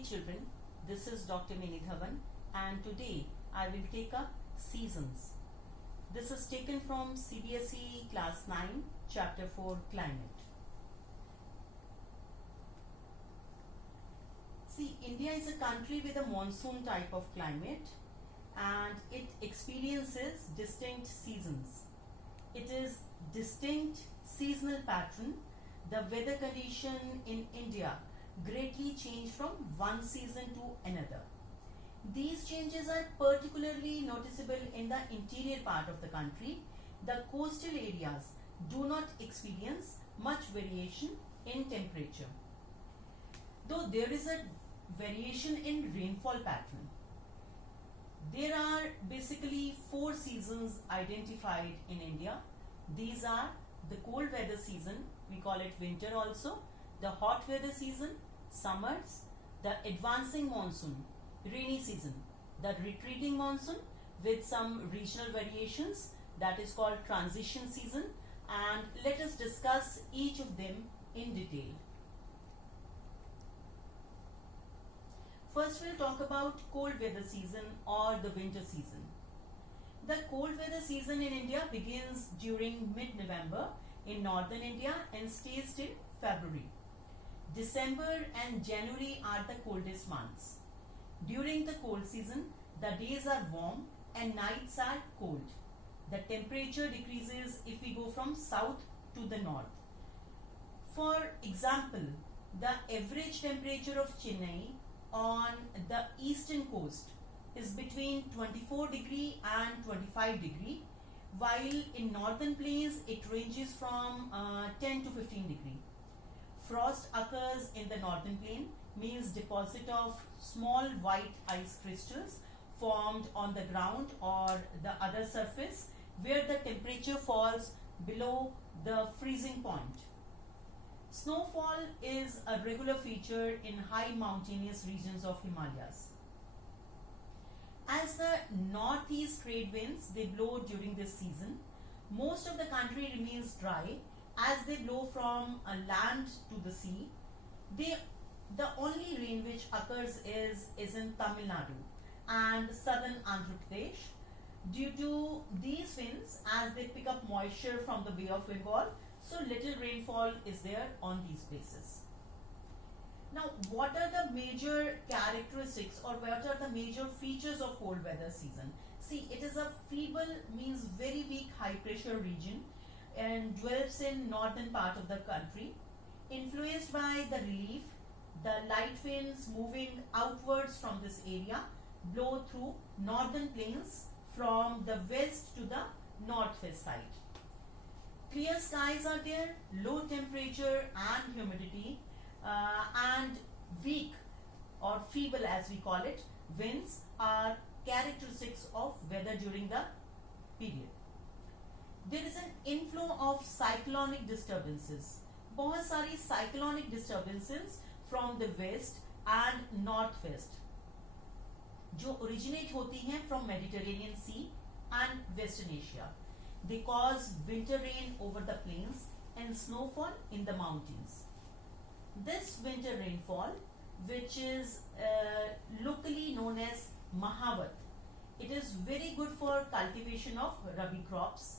Hey children, this is Dr. Mini Dhawan and today I will take up seasons. This is taken from CBSE class 9 chapter 4 climate. See, India is a country with a monsoon type of climate and it experiences distinct seasons. It is distinct seasonal pattern. The weather condition in India greatly change from one season to another. These changes are particularly noticeable in the interior part of the country. The coastal areas do not experience much variation in temperature. Though there is a variation in rainfall pattern, there are basically 4 seasons identified in India. These are the cold weather season, we call it winter also, the hot weather season, summers, the advancing monsoon, rainy season, the retreating monsoon with some regional variations, that is called transition season, and let us discuss each of them in detail. First we'll talk about cold weather season or the winter season. The cold weather season in India begins during mid-November in northern India and stays till February. December and January are the coldest months. During the cold season, the days are warm and nights are cold. The temperature decreases if we go from south to the north. For example, the average temperature of Chennai on the eastern coast is between 24 degree and 25 degree, while in northern plains it ranges from 10 to 15 degree. Frost occurs in the northern plain, means deposit of small white ice crystals formed on the ground or the other surface where the temperature falls below the freezing point. Snowfall is a regular feature in high mountainous regions of Himalayas. As the northeast trade winds, they blow during this season, most of the country remains dry as they blow from a land to the sea. The only rain which occurs is in Tamil Nadu and southern Andhra Pradesh. Due to these winds, as they pick up moisture from the Bay of Bengal, so little rainfall is there on these places. Now, what are the major characteristics or what are the major features of cold weather season? See, it is a feeble, means very weak high pressure region and dwells in northern part of the country. Influenced by the relief, the light winds moving outwards from this area blow through northern plains from the west to the northwest side. Clear skies are there, low temperature and humidity, and weak or feeble as we call it, winds are characteristics of weather during the period. There is an inflow of cyclonic disturbances. बहुत सारी cyclonic disturbances from the west and northwest जो originate होती हैं from Mediterranean Sea and Western Asia. They cause winter rain over the plains and snowfall in the mountains. This winter rainfall, which is locally known as Mahavat, it is very good for cultivation of rabi crops.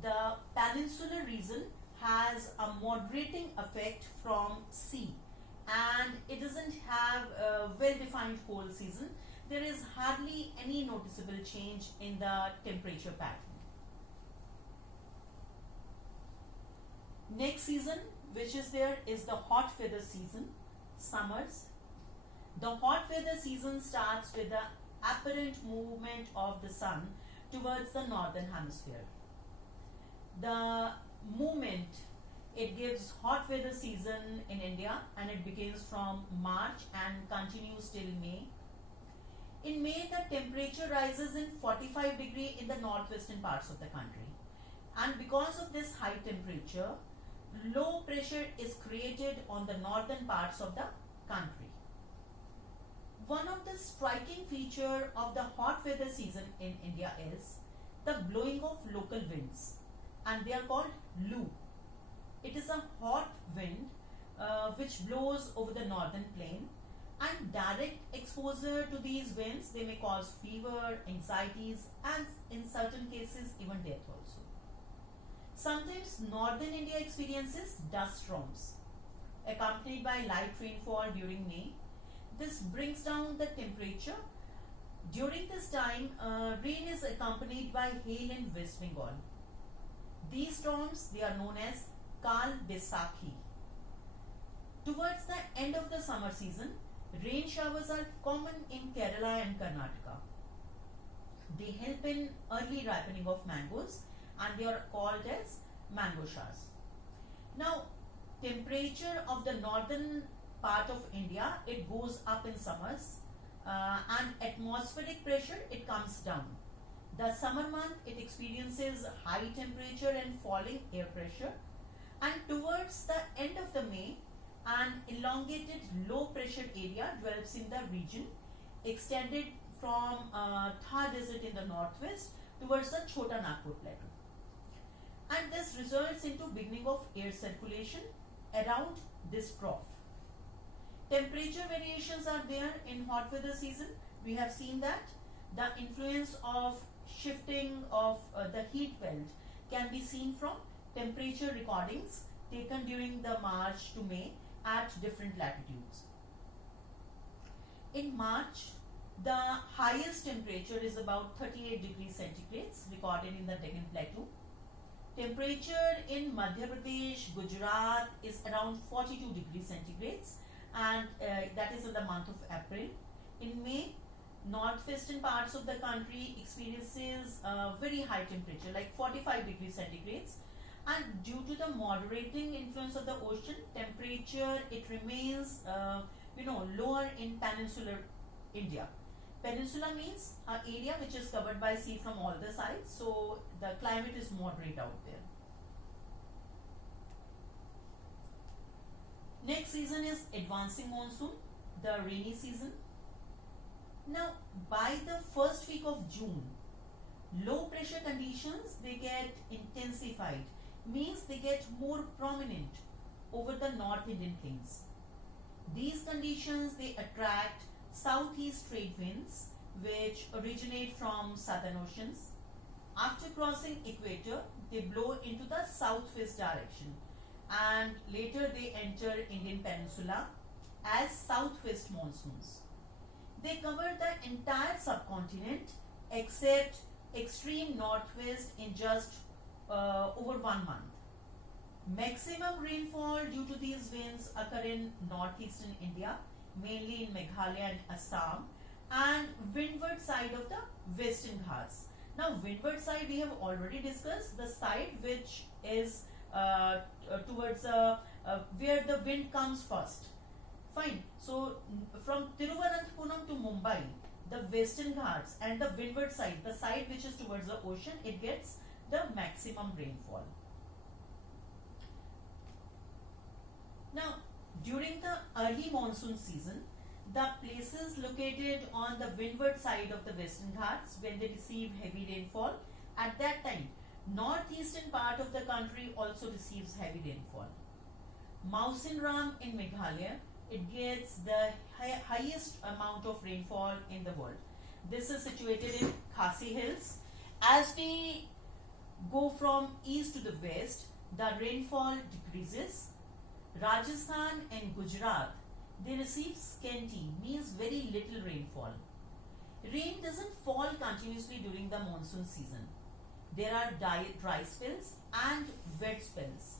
The peninsular region has a moderating effect from sea and it doesn't have a well-defined cold season. There is hardly any noticeable change in the temperature pattern. Next season which is there is the hot weather season, summers. The hot weather season starts with the apparent movement of the sun towards the northern hemisphere. The movement, it gives hot weather season in India and it begins from March and continues till May. In May, the temperature rises in 45 degree in the northwestern parts of the country. And because of this high temperature, low pressure is created on the northern parts of the country. One of the striking feature of the hot weather season in India is the blowing of local winds, and they are called Loo. It is a hot wind which blows over the northern plain And direct exposure to these winds, they may cause fever, anxieties, and in certain cases even death also. Sometimes northern India experiences dust storms accompanied by light rainfall during May. This brings down the temperature. During this time, rain is accompanied by hail in West Bengal. These storms, they are known as Kal Baisakhi. Towards the end of the summer season, rain showers are common in Kerala and Karnataka. They help in early ripening of mangoes and they are called as mango showers. Now, temperature of the northern part of India, it goes up in summers and atmospheric pressure, it comes down. The summer month, it experiences high temperature and falling air pressure, and towards the end of the May, an elongated low pressure area develops in the region extended from Thar Desert in the northwest towards the Chota Nagpur plateau. And this results into beginning of air circulation around this trough. Temperature variations are there in hot weather season. We have seen that the influence of shifting of the heat belt can be seen from temperature recordings taken during the March to May at different latitudes. In March, the highest temperature is about 38 degrees centigrades recorded in the Deccan Plateau. Temperature in Madhya Pradesh, Gujarat is around 42 degrees centigrades, and that is in the month of April. In May, northwestern parts of the country experiences very high temperature like 45 degrees centigrades, and due to the moderating influence of the ocean, temperature it remains lower in peninsular India. Peninsula means an area which is covered by sea from all the sides, so the climate is moderate out there. Next season is advancing monsoon, the rainy season. Now, by the first week of June, low pressure conditions, they get intensified, means they get more prominent over the North Indian plains. These conditions, they attract southeast trade winds which originate from southern oceans. After crossing equator, they blow into the southwest direction and later they enter Indian peninsula as southwest monsoons. They cover the entire subcontinent except extreme northwest in just over 1 month. Maximum rainfall due to these winds occur in northeastern India, mainly in Meghalaya and Assam, and windward side of the Western Ghats. Now, windward side we have already discussed, the side which is towards where the wind comes first. Fine. So, from Tiruvananthapuram to Mumbai, the Western Ghats and the windward side, the side which is towards the ocean, it gets the maximum rainfall. Now, during the early monsoon season, the places located on the windward side of the Western Ghats, when they receive heavy rainfall, at that time, northeastern part of the country also receives heavy rainfall. Mawsynram in Meghalaya, it gets the highest amount of rainfall in the world. This is situated in Khasi Hills. As we go from east to the west, the rainfall decreases. Rajasthan and Gujarat, they receive scanty, means very little rainfall. Rain doesn't fall continuously during the monsoon season. There are dry spells and wet spells.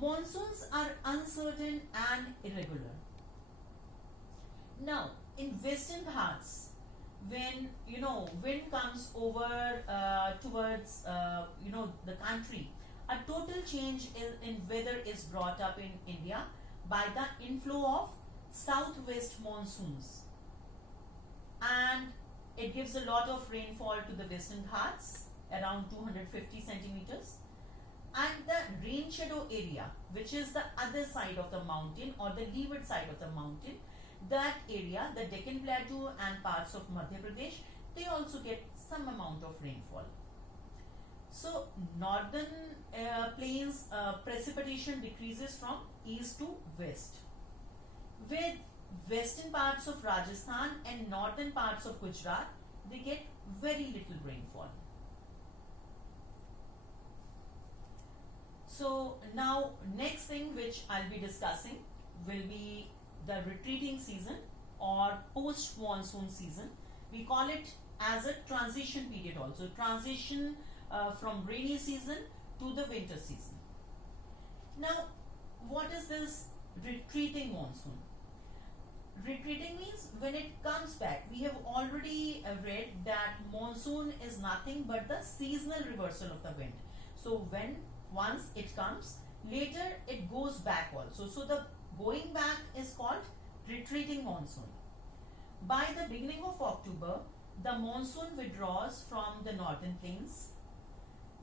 Monsoons are uncertain and irregular. Now, in Western Ghats, when wind comes over towards the country, a total change in weather is brought up in India by the inflow of southwest monsoons, and it gives a lot of rainfall to the Western Ghats, around 250 centimeters, and the rain shadow area, which is the other side of the mountain or the leeward side of the mountain, that area, the Deccan Plateau and parts of Madhya Pradesh, they also get some amount of rainfall. So, northern plains precipitation decreases from east to west. With western parts of Rajasthan and northern parts of Gujarat, they get very little rainfall. So now next thing which I'll be discussing will be the retreating season or post monsoon season. We call it as a transition period also, transition from rainy season to the winter season. Now what is this retreating monsoon? Retreating means when it comes back. We have already read that monsoon is nothing but the seasonal reversal of the wind. So when once it comes, later it goes back also. So the going back is called retreating monsoon. By the beginning of October, the monsoon withdraws from the northern plains.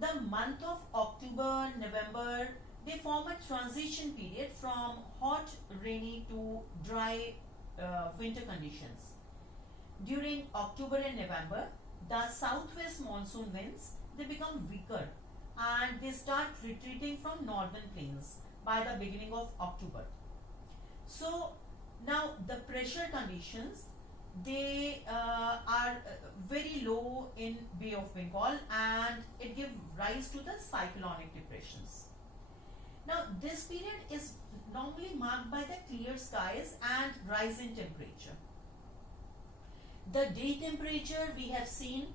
The month of October, November, they form a transition period from hot, rainy to dry winter conditions. During October and November, the southwest monsoon winds, they become weaker and they start retreating from northern plains by the beginning of October. So now the pressure conditions, they are very low in Bay of Bengal and it gives rise to the cyclonic depressions. Now this period is normally marked by the clear skies and rise in temperature. The day temperature we have seen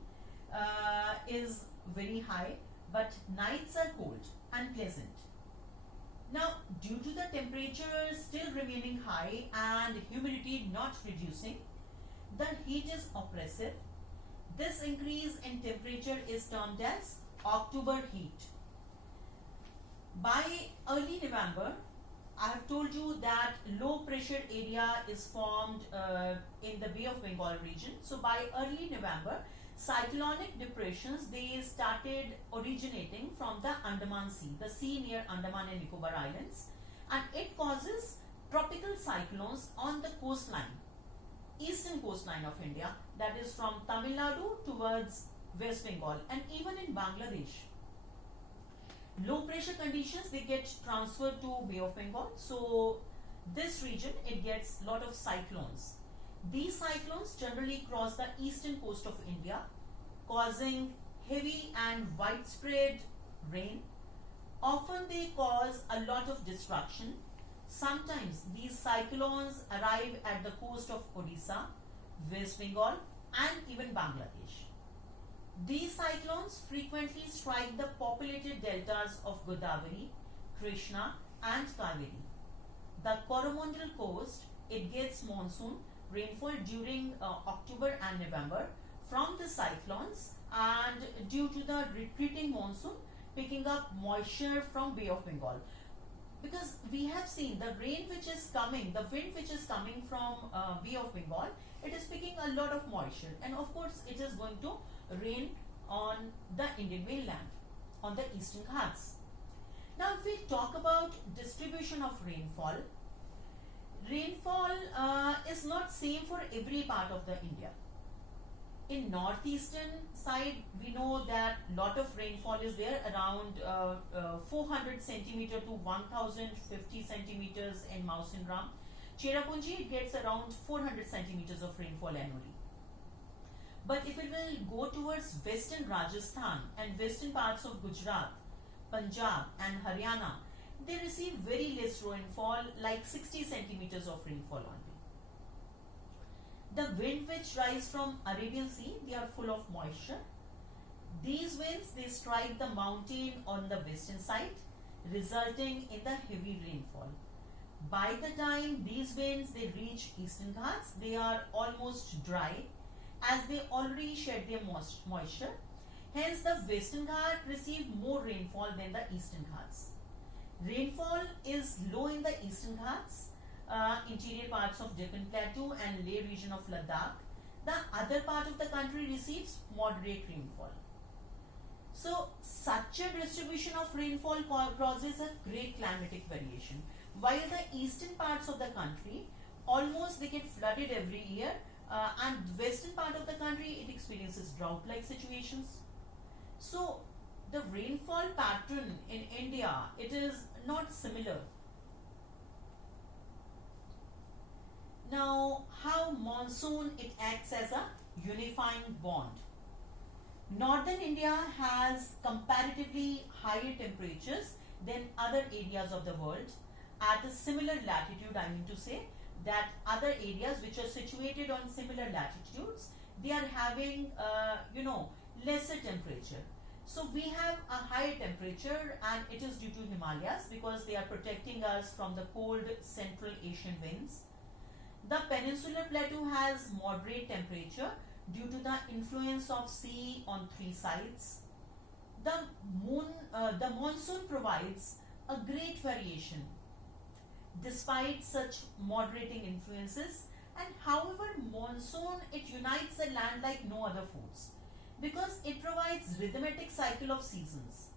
is very high, but nights are cold and pleasant. Now due to the temperature still remaining high and humidity not reducing, the heat is oppressive. This increase in temperature is termed as October heat. By early November, I have told you that low pressure area is formed in the Bay of Bengal region. So by early November, cyclonic depressions, they started originating from the Andaman Sea, the sea near Andaman and Nicobar Islands, and it causes tropical cyclones on the coastline, eastern coastline of India, that is from Tamil Nadu towards West Bengal and even in Bangladesh. Low pressure conditions, they get transferred to Bay of Bengal. So this region, it gets lot of cyclones. These cyclones generally cross the eastern coast of India, causing heavy and widespread rain. Often they cause a lot of destruction. Sometimes these cyclones arrive at the coast of Odisha, West Bengal and even Bangladesh. These cyclones frequently strike the populated deltas of Godavari, Krishna and Kaveri. The Coromandel coast, it gets monsoon rainfall during October and November from the cyclones, and due to the retreating monsoon picking up moisture from Bay of Bengal. Because we have seen the rain which is coming, the wind which is coming from Bay of Bengal, it is picking a lot of moisture, and of course it is going to rain on the Indian mainland, on the Eastern Ghats. Now if we talk about distribution of rainfall, rainfall is not same for every part of the India. In northeastern side, we know that lot of rainfall is there, around 400 centimeter to 1050 centimeters in Mausin Ram. Cherrapunji, it gets around 400 centimeters of rainfall annually. But if it will go towards western Rajasthan and western parts of Gujarat, Punjab and Haryana, they receive very less rainfall, like 60 centimeters of rainfall only. The wind which rise from Arabian Sea, they are full of moisture. These winds, they strike the mountain on the western side, resulting in the heavy rainfall. By the time these winds, they reach Eastern Ghats, they are almost dry, as they already shed their moisture. Hence, the Western Ghats receive more rainfall than the Eastern Ghats. Rainfall is low in the Eastern Ghats, interior parts of Deccan Plateau and Leh region of Ladakh. The other part of the country receives moderate rainfall. So, such a distribution of rainfall causes a great climatic variation. While the eastern parts of the country, almost they get flooded every year, and western part of the country, it experiences drought-like situations. So, the rainfall pattern in India, it is not similar. Now, monsoon, it acts as a unifying bond. Northern India has comparatively higher temperatures than other areas of the world. At a similar latitude, I mean to say that other areas which are situated on similar latitudes, they are having, lesser temperature. So we have a higher temperature, and it is due to Himalayas because they are protecting us from the cold Central Asian winds. The peninsular plateau has moderate temperature due to the influence of sea on three sides. The monsoon provides a great variation despite such moderating influences, and however monsoon, it unites the land like no other force because it provides rhythmic cycle of seasons.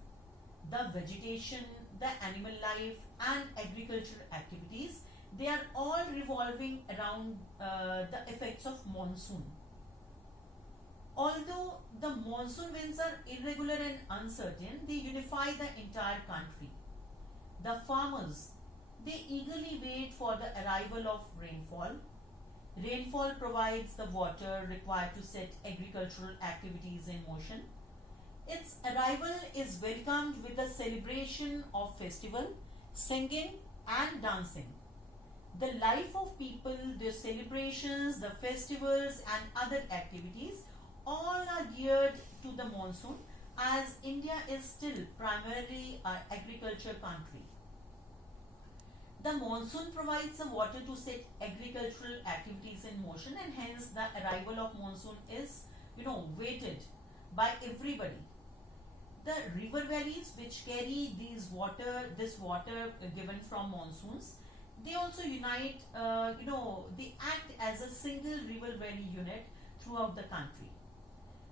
The vegetation, the animal life and agricultural activities, they are all revolving around the effects of monsoon. Although the monsoon winds are irregular and uncertain, they unify the entire country. The farmers, they eagerly wait for the arrival of rainfall. Rainfall provides the water required to set agricultural activities in motion. Its arrival is welcomed with the celebration of festival, singing and dancing. The life of people, their celebrations, the festivals and other activities all are geared to the monsoon, as India is still primarily an agriculture country. The monsoon provides the water to set agricultural activities in motion, and hence the arrival of monsoon is, waited by everybody. The river valleys which carry this water given from monsoons, they also unite, they act as a single river valley unit throughout the country.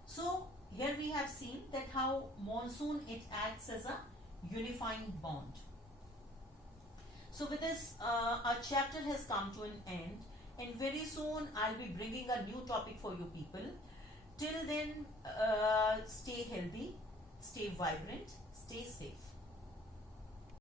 So here we have seen that how monsoon, it acts as a unifying bond. So with this, our chapter has come to an end, and very soon I'll be bringing a new topic for you people. Till then, stay healthy, stay vibrant, stay safe.